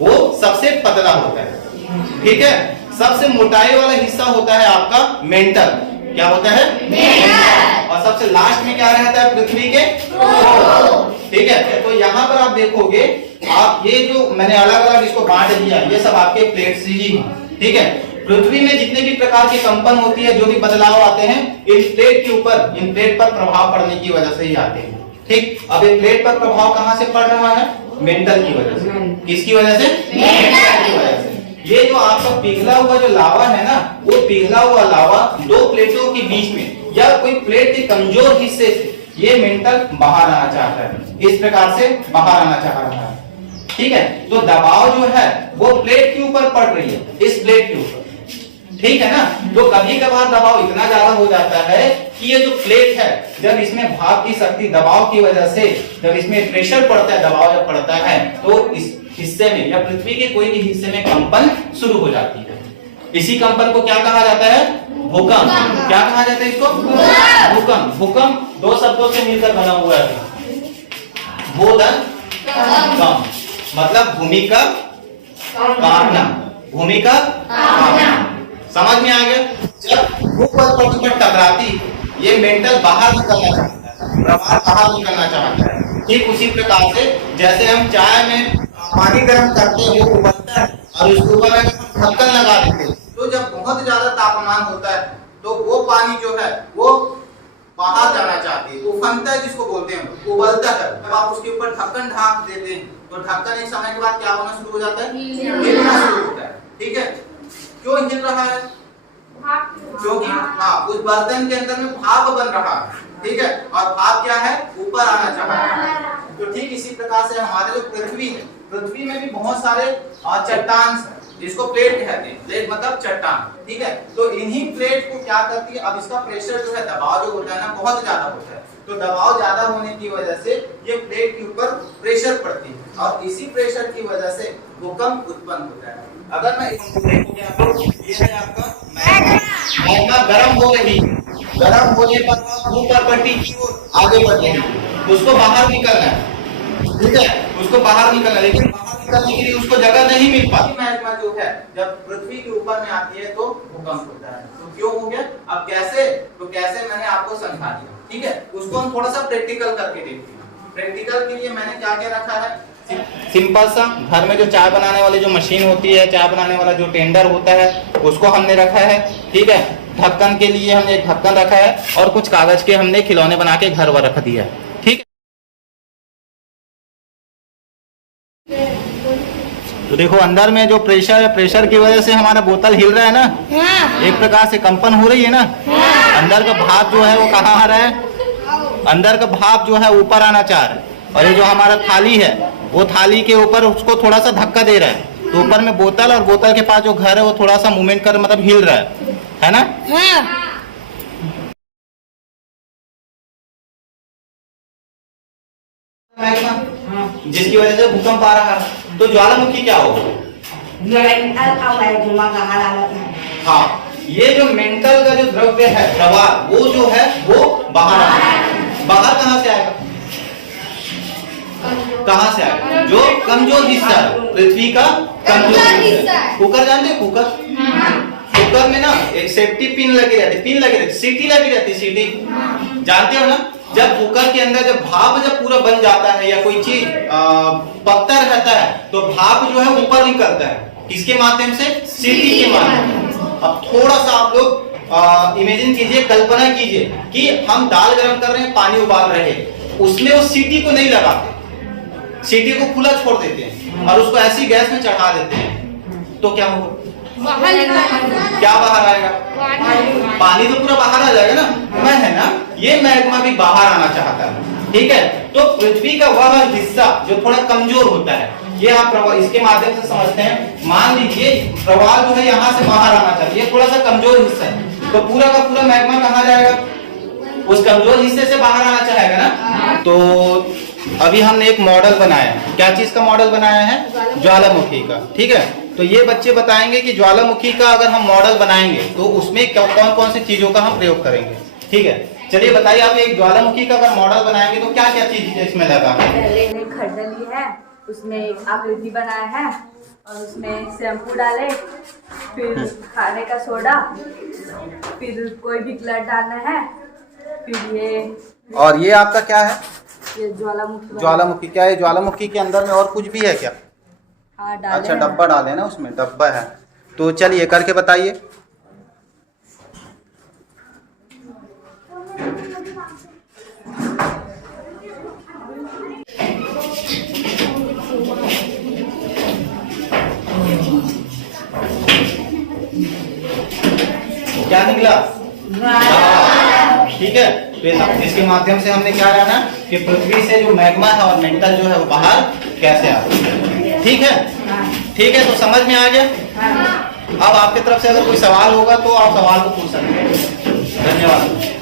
वो सबसे पतला होता है, ठीक है। सबसे मोटाई वाला हिस्सा होता है आपका मेंटल, क्या होता है मेंटल। और सबसे लास्ट में क्या रहता है पृथ्वी के, ठीक है। तो यहाँ पर आप देखोगे, आप ये जो मैंने अलग अलग इसको बांट दिया, ये सब आपके प्लेट्स ही हैं, ठीक है। पृथ्वी में जितने भी प्रकार के कंपन होती है, जो भी बदलाव आते हैं, इन प्लेट के ऊपर, इन प्लेट पर प्रभाव पड़ने की वजह से ही आते हैं, ठीक। अब ये प्लेट पर प्रभाव कहां से पड़ रहा है, मेंटल की वजह से। किसकी वजह से, मेंटल की वजह से। ये जो आपका पिघला हुआ जो लावा है ना, वो पिघला हुआ लावा दो प्लेटों के बीच में या कोई प्लेट के कमजोर हिस्से से ये मेंटल बाहर आना चाहता है, इस प्रकार से बाहर आना चाह रहा है, ठीक है। तो दबाव जो है वो प्लेट के ऊपर पड़ रही है, इस प्लेट के ऊपर, ठीक है ना। तो कभी कभार दबाव इतना ज्यादा हो जाता है कि ये जो प्लेट है, जब इसमें भाप की शक्ति दबाव की वजह से, जब इसमें प्रेशर पड़ता है, दबाव जब पड़ता है, तो इस हिस्से में या पृथ्वी के कोई भी हिस्से में कंपन शुरू हो जाती है। इसी कंपन को क्या कहा जाता है, भूकंप। क्या कहा जाता है इसको, भूकंप। भूकंप दो शब्दों से मिलकर बना हुआ है, भूदन कंप, मतलब भूमि का कांपना, भूमि का कांपना। समझ में आ गया। जब भूपटल पर टकराती, ये मेंटल बाहर निकलना चाहता है, प्रवाह बाहर निकलना चाहता है। ठीक उसी प्रकार से जैसे हम चाय में पानी गर्म करते हैं, वो उबलता है और उसके ऊपर हम ढक्कन लगा देते हैं, तो जब बहुत ज्यादा तापमान होता है तो वो पानी जो है वो बाहर जाना चाहती है, उफनता है जिसको बोलते हैं, उबलता है। जब आप उसके ऊपर ढक्कन ढांक देते हैं तो ढक्कन एक समय के बाद क्या होना शुरू हो जाता है, हिलना शुरू होता है, ठीक है। क्यों हिल रहा है, क्योंकि हाँ उस बर्तन के अंदर में भाप बन रहा है, ठीक है। और भाप क्या है, ऊपर आना चाह रहा है। तो ठीक इसी प्रकार से हमारे जो पृथ्वी है, पृथ्वी में भी बहुत सारे चट्टान है, जिसको प्लेट कहते हैं। प्लेट मतलब चट्टान, ठीक है। तो इन्हीं प्लेट को क्या करती है, अब इसका प्रेशर जो है, दबाव जो होता है ना, बहुत ज्यादा होता है। तो दबाव ज्यादा होने की वजह से ये प्लेट के ऊपर प्रेशर पड़ती है और इसी प्रेशर की वजह से भूकंप उत्पन्न होता है। अगर मैं इसको देखूंगा आपको, ये है आपका मैग्मा गर्म हो रही, गर्म होने पर ऊपर पट्टी की ओर आगे बढ़ रही, उसको बाहर निकलना है, ठीक है, उसको बाहर निकलना। लेकिन बाहर निकलने के लिए उसको जगह नहीं मिल पाती। मैग्मा जो है जब पृथ्वी के ऊपर में आती है तो भूकंप होता है। तो क्यों हो गया, अब कैसे, तो कैसे मैंने आपको समझा दिया, ठीक है। उसको हम थोड़ा सा प्रैक्टिकल करके देखते हैं। प्रैक्टिकल के लिए मैंने क्या क्या रखा है, सिंपल सा घर में जो चाय बनाने वाली जो मशीन होती है, चाय बनाने वाला जो टेंडर होता है, उसको हमने रखा है, ठीक है। ढक्कन के लिए हमने एक ढक्कन रखा है और कुछ कागज के हमने खिलौने बना के घर पर रख दिया, ठीक है। तो देखो अंदर में जो प्रेशर है, प्रेशर की वजह से हमारा बोतल हिल रहा है ना, एक प्रकार से कंपन हो रही है ना। अंदर का भाप जो है वो कहाँ आ रहा है, अंदर का भाप जो है ऊपर आना चाह रहा है। और ये जो हमारा थाली है, वो थाली के ऊपर उसको थोड़ा सा धक्का दे रहा है, तो ऊपर में बोतल और बोतल के पास जो घर है वो थोड़ा सा मूवमेंट कर, मतलब हिल रहा है ना। जिसकी वजह से भूकंप आ रहा है। तो ज्वालामुखी क्या होगा, हाँ ये जो मेंटल का जो द्रव्य है, प्रवाह, वो जो है वो बाहर आएगा। बाहर कहाँ से आएगा, कहां से आएगा, जो कमजोर हिस्सा है, पृथ्वी का कमजोर हिस्सा है। कुकर जानते हैं, कुकर, कुकर में ना एक सेफ्टी पिन लगी रहती, पिन लगी रहती, सीटी लगी रहती, सीटी जानते हो ना। जब कुकर के अंदर जब भाप जब पूरा बन जाता है या कोई चीज पकता रहता है, तो भाप जो है ऊपर निकलता है, किसके माध्यम से, सीटी के माध्यम से। अब थोड़ा सा आप लोग इमेजिन कीजिए, कल्पना कीजिए कि हम दाल गर्म कर रहे हैं, पानी उबाल रहे हैं, उसमें वो सीटी को नहीं लगाते, सीटी को खुला छोड़ देते हैं और उसको ऐसी गैस में चढ़ा देते हैं, तो क्या होगा, क्या बाहर आएगा, पानी तो पूरा बाहर आ जाएगा ना। मैं है ना, ये मैग्मा भी बाहर आना चाहता है, ठीक है। तो पृथ्वी का वह हिस्सा जो थोड़ा कमजोर होता है, ये आप प्रवाह इसके माध्यम से समझते हैं। मान लीजिए प्रवाह जो है यहाँ से बाहर आना चाहिए, ये थोड़ा सा कमजोर हिस्सा है, तो पूरा का पूरा मैग्मा कहाँ जाएगा, उस कमजोर हिस्से से बाहर आना चाहेगा ना। तो अभी हमने एक मॉडल बनाया, क्या चीज का मॉडल बनाया है, ज्वालामुखी का, ठीक है। तो ये बच्चे बताएंगे कि ज्वालामुखी का अगर हम मॉडल बनाएंगे तो उसमें कौन कौन सी चीजों का हम प्रयोग करेंगे, ठीक है। चलिए बताइए, आप एक ज्वालामुखी का अगर मॉडल बनाएंगे तो क्या क्या चीज इसमें लगा। पहले खड्डा ली है, उसमें आकृति बनाया है, और उसमें शैम्पू डाले, फिर खाने का सोडा, फिर कोई भी कलर डालना है, फिर ये। और ये आपका क्या है? ये ज्वालामुखी। ज्वालामुखी क्या है? ज्वालामुखी के अंदर में और कुछ भी है क्या? हाँ डाले। अच्छा डब्बा डाले ना, उसमें डब्बा है। तो चलिए करके बताइए। क्या निकला? ठीक है, तो इसके माध्यम से हमने क्या जाना कि पृथ्वी से जो मैग्मा है और मेंटल जो है वो बाहर कैसे आता है। ठीक है, ठीक है, तो समझ में आ गया। अब आपकी तरफ से अगर कोई सवाल होगा तो आप सवाल को पूछ सकते हैं। धन्यवाद।